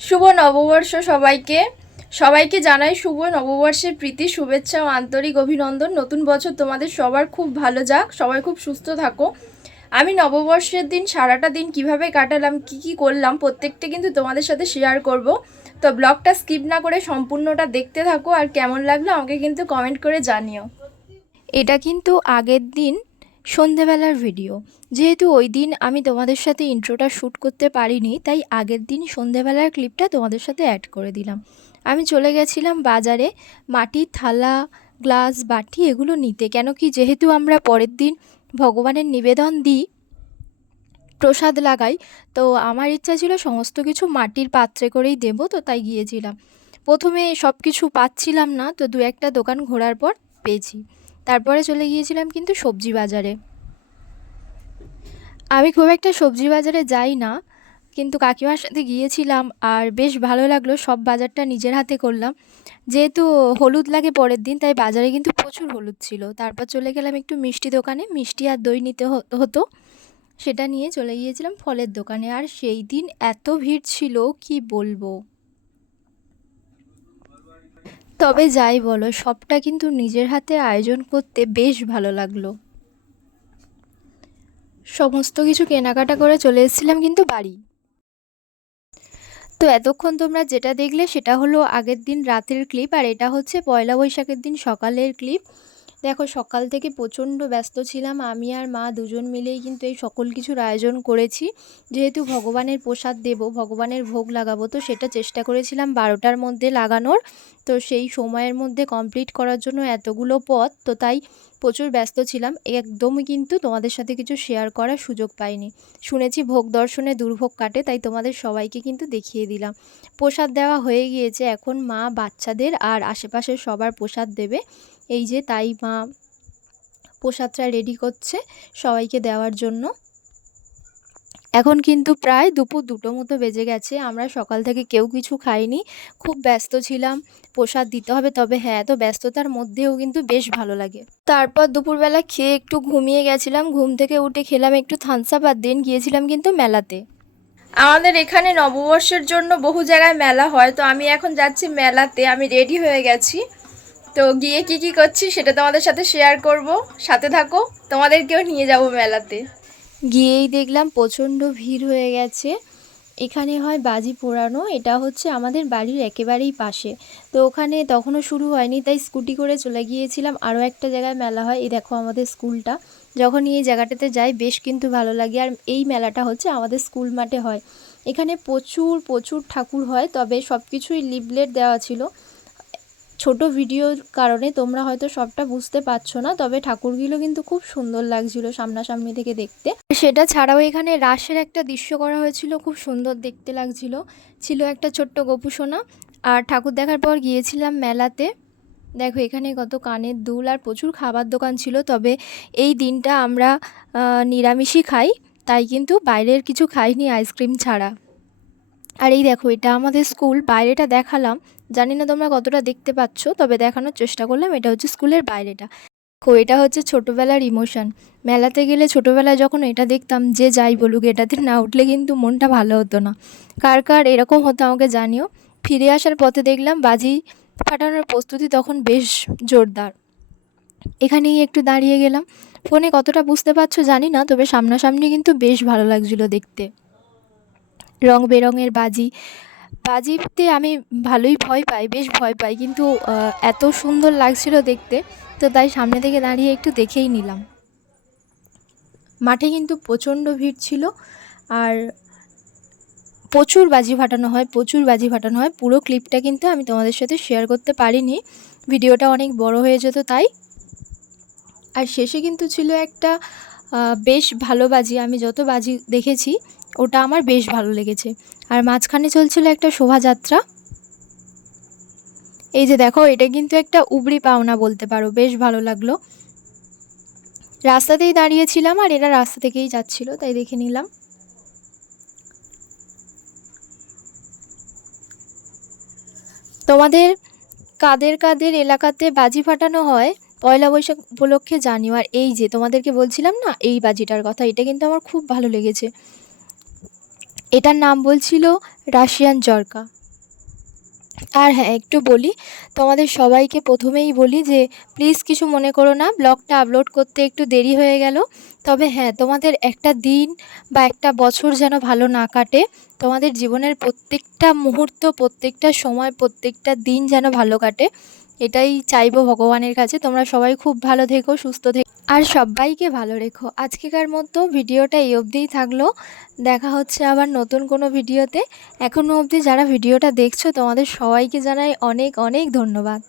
শুভ নববর্ষ সবাইকে। সবাইকে জানাই শুভ নববর্ষের প্রীতি, শুভেচ্ছা ও আন্তরিক অভিনন্দন। নতুন বছর তোমাদের সবার খুব ভালো যাক, সবাই খুব সুস্থ থাকো। আমি নববর্ষের দিন, সারাটা দিন কীভাবে কাটালাম, কি কি করলাম, প্রত্যেকটা কিন্তু তোমাদের সাথে শেয়ার করব। তো ব্লগটা স্কিপ না করে সম্পূর্ণটা দেখতে থাকো, আর কেমন লাগল আমাকে কিন্তু কমেন্ট করে জানিও। এটা কিন্তু আগের দিন সন্ধেবেলার ভিডিও যেহেতু ওই দিন আমি তোমাদের সাথে ইন্ট্রোটা শ্যুট করতে পারিনি, তাই আগের দিন সন্ধেবেলার ক্লিপটা তোমাদের সাথে অ্যাড করে দিলাম। আমি চলে গেছিলাম বাজারে মাটির থালা গ্লাস বাটি এগুলো নিতে। কেন কি যেহেতু আমরা পরের দিন ভগবানের নিবেদন দিই, প্রসাদ লাগাই, তো আমার ইচ্ছা ছিল সমস্ত কিছু মাটির পাত্রে করেই দেবো, তো তাই গিয়েছিলাম। প্রথমে সব কিছু পাচ্ছিলাম না, তো দু একটা দোকান ঘোরার পর পেয়েছি। তারপরে চলে গিয়েছিলাম কিন্তু সবজি বাজারে। আমি খুব একটা সবজি বাজারে যাই না, কিন্তু কাকিমার সাথে গিয়েছিলাম আর বেশ ভালো লাগল, সব বাজারটা নিজের হাতে করলাম। যেহেতু হলুদ লাগে পরের দিন, তাই বাজারে কিন্তু প্রচুর হলুদ ছিল। তারপর চলে গেলাম একটু মিষ্টি দোকানে, মিষ্টি আর দই নিতে হতো। সেটা নিয়ে চলে গিয়েছিলাম ফলের দোকানে। আর সেই দিন এত ভিড় ছিল, কি বলব? তবে যাই বলো, সবটা কিন্তু নিজের হাতে আয়োজন করতে বেশ ভালো লাগল। সমস্ত কিছু কেনাকাটা করে চলে এসেছিলাম কিন্তু বাড়ি। তো এতক্ষণ তোমরা যেটা দেখলে সেটা হলো আগের দিন রাতের ক্লিপ আর এটা হচ্ছে পয়লা বৈশাখের দিন সকালের ক্লিপ দেখো, সকাল থেকে প্রচণ্ড ব্যস্ত ছিলাম। আমি আর মা দুজন মিলেই কিন্তু এই সকল কিছুর আয়োজন করেছি। যেহেতু ভগবানের প্রসাদ দেব, ভগবানের ভোগ লাগাবো, তো সেটা চেষ্টা করেছিলাম বারোটার মধ্যে লাগানোর। তো সেই সময়ের মধ্যে কমপ্লিট করার জন্য এতগুলো পথ, তো তাই প্রচুর ব্যস্ত ছিলাম, একদমই কিন্তু তোমাদের সাথে কিছু শেয়ার করার সুযোগ পাইনি। শুনেছি ভোগ দর্শনে দুর্ভোগ কাটে, তাই তোমাদের সবাইকে কিন্তু দেখিয়ে দিলাম। প্রসাদ দেওয়া হয়ে গিয়েছে, এখন মা বাচ্চাদের আর আশেপাশের সবার প্রসাদ দেবে। এই যে তাই মা প্রসাদটা রেডি করছে সবাইকে দেওয়ার জন্য। এখন কিন্তু প্রায় দুপুর দুটো মতো বেজে গেছে। আমরা সকাল থেকে কেউ কিছু খাইনি। খুব ব্যস্ত ছিলাম, প্রসাদ দিতে হবে। তবে হ্যাঁ এত ব্যস্ততার মধ্যেও কিন্তু বেশ ভালো লাগে। তারপর দুপুরবেলা খেয়ে একটু ঘুমিয়ে গেছিলাম। ঘুম থেকে উঠে খেলাম একটু থামস আপ আর দিন গিয়েছিলাম কিন্তু মেলাতে। আমাদের এখানে নববর্ষের জন্য বহু জায়গায় মেলা হয়। তো আমি এখন যাচ্ছি মেলাতে। আমি রেডি হয়ে গেছি। তো গিয়ে কি কি করছি সেটা তোমাদের সাথে শেয়ার করব। সাথে থাকো। তোমাদেরকেও নিয়ে যাব মেলাতে। গিয়েই দেখলাম প্রচণ্ড ভিড় হয়ে গেছে। এখানে হয় বাজি পোড়ানো, এটা হচ্ছে আমাদের বাড়ির একেবারেই পাশে। তো ওখানে তখনও শুরু হয়নি, তাই স্কুটি করে চলে গিয়েছিলাম। আরও একটা জায়গায় মেলা হয়, এই দেখো আমাদের স্কুলটা। যখনই এই জায়গাটাতে যাই, বেশ কিন্তু ভালো লাগে। আর এই মেলাটা হচ্ছে আমাদের স্কুল মাঠে হয়। এখানে প্রচুর প্রচুর ঠাকুর হয়, তবে সব কিছুই লিভলেট দেওয়া ছিল। ছোট ভিডিওর কারণে তোমরা হয়তো সবটা বুঝতে পারছ না, তবে ঠাকুরগুলো কিন্তু খুব সুন্দর লাগছিল সামনাসামনি থেকে দেখতে। সেটা ছাড়াও এখানে রাসের একটা দৃশ্য করা হয়েছিল, খুব সুন্দর দেখতে লাগছিল। ছিল একটা ছোট্ট গোপুসোনা আর ঠাকুর দেখার পর গিয়েছিলাম মেলাতে। দেখো এখানে কত কানের দুল আর প্রচুর খাবার দোকান ছিল, তবে এই দিনটা আমরা নিরামিষই খাই, তাই কিন্তু বাইরের কিছু খাইনি আইসক্রিম ছাড়া। আর এই দেখো এটা আমাদের স্কুল, বাইরেটা দেখালাম। জানি না তোমরা কতটা দেখতে পাচ্ছ, তবে দেখানোর চেষ্টা করলাম, এটা হচ্ছে স্কুলের বাইরেটা। দেখো এটা হচ্ছে ছোটোবেলার ইমোশন। মেলাতে গেলে ছোটোবেলায় যখন এটা দেখতাম, যে যাই বলুক, এটাতে না উঠলে কিন্তু মনটা ভালো হতো না। কার কার এরকম হতো আমাকে জানিও। ফিরে আসার পথে দেখলাম বাজি ফাটানোর প্রস্তুতি তখন বেশ জোরদার। এখানেই একটু দাঁড়িয়ে গেলাম। ফোনে কতটা বুঝতে পারছ জানি না, তবে সামনাসামনি কিন্তু বেশ ভালো লাগছিল দেখতে। রং বেরঙের বাজি বাজিতে আমি ভালোই ভয় পাই, বেশ ভয় পাই কিন্তু এত সুন্দর লাগছিল দেখতে। তো তাই সামনে থেকে দাঁড়িয়ে একটু দেখেই নিলাম। মাঠে কিন্তু প্রচণ্ড ভিড় ছিল আর প্রচুর বাজি ফাটানো হয়, প্রচুর বাজি ফাটানো হয়। পুরো ক্লিপটা কিন্তু আমি তোমাদের সাথে শেয়ার করতে পারিনি। ভিডিওটা অনেক বড় হয়ে যেত তাই। আর শেষে কিন্তু ছিল একটা বেশ ভালো বাজি, আমি যত বাজি দেখেছি, ওটা আমার বেশ ভালো লেগেছে। আর মাঝখানে চলছিল একটা শোভাযাত্রা। এই যে দেখো, এটা কিন্তু একটা উবড়ি পাওনা বলতে পারো, বেশ ভালো লাগল। রাস্তাতেই দাঁড়িয়েছিলাম আর এরা রাস্তা থেকেই যাচ্ছিল, তাই দেখে নিলাম। তোমাদের কাদের কাদের এলাকাতে বাজি ফাটানো হয় পয়লা বৈশাখ উপলক্ষে জানিও। আর এই যে তোমাদেরকে বলছিলাম না, এই বাজিটার কথা, এটা কিন্তু আমার খুব ভালো লেগেছে। এটার নাম বলছিল রাশিয়ান জর্কা। আর হ্যাঁ একটু বলি, তোমাদের সবাইকে প্রথমেই বলি যে প্লিজ কিছু মনে করো না ব্লগটা আপলোড করতে একটু দেরি হয়ে গেল। তবে হ্যাঁ তোমাদের একটা দিন বা একটা বছর যেন ভালো না কাটে, তোমাদের জীবনের প্রত্যেকটা মুহূর্ত, প্রত্যেকটা সময়, প্রত্যেকটা দিন যেন ভালো কাটে। এটাই চাইব ভগবানের কাছে। তোমরা সবাই খুব ভালো থেকো, সুস্থ থেকো। আর সবাইকে ভালো রেখো। আজকেকার মতো ভিডিওটা এই অবধিই থাকল। দেখা হচ্ছে আবার নতুন কোনো ভিডিওতে। এখনও অবধি যারা ভিডিওটা দেখছ, তোমাদের সবাইকে জানাই অনেক অনেক ধন্যবাদ।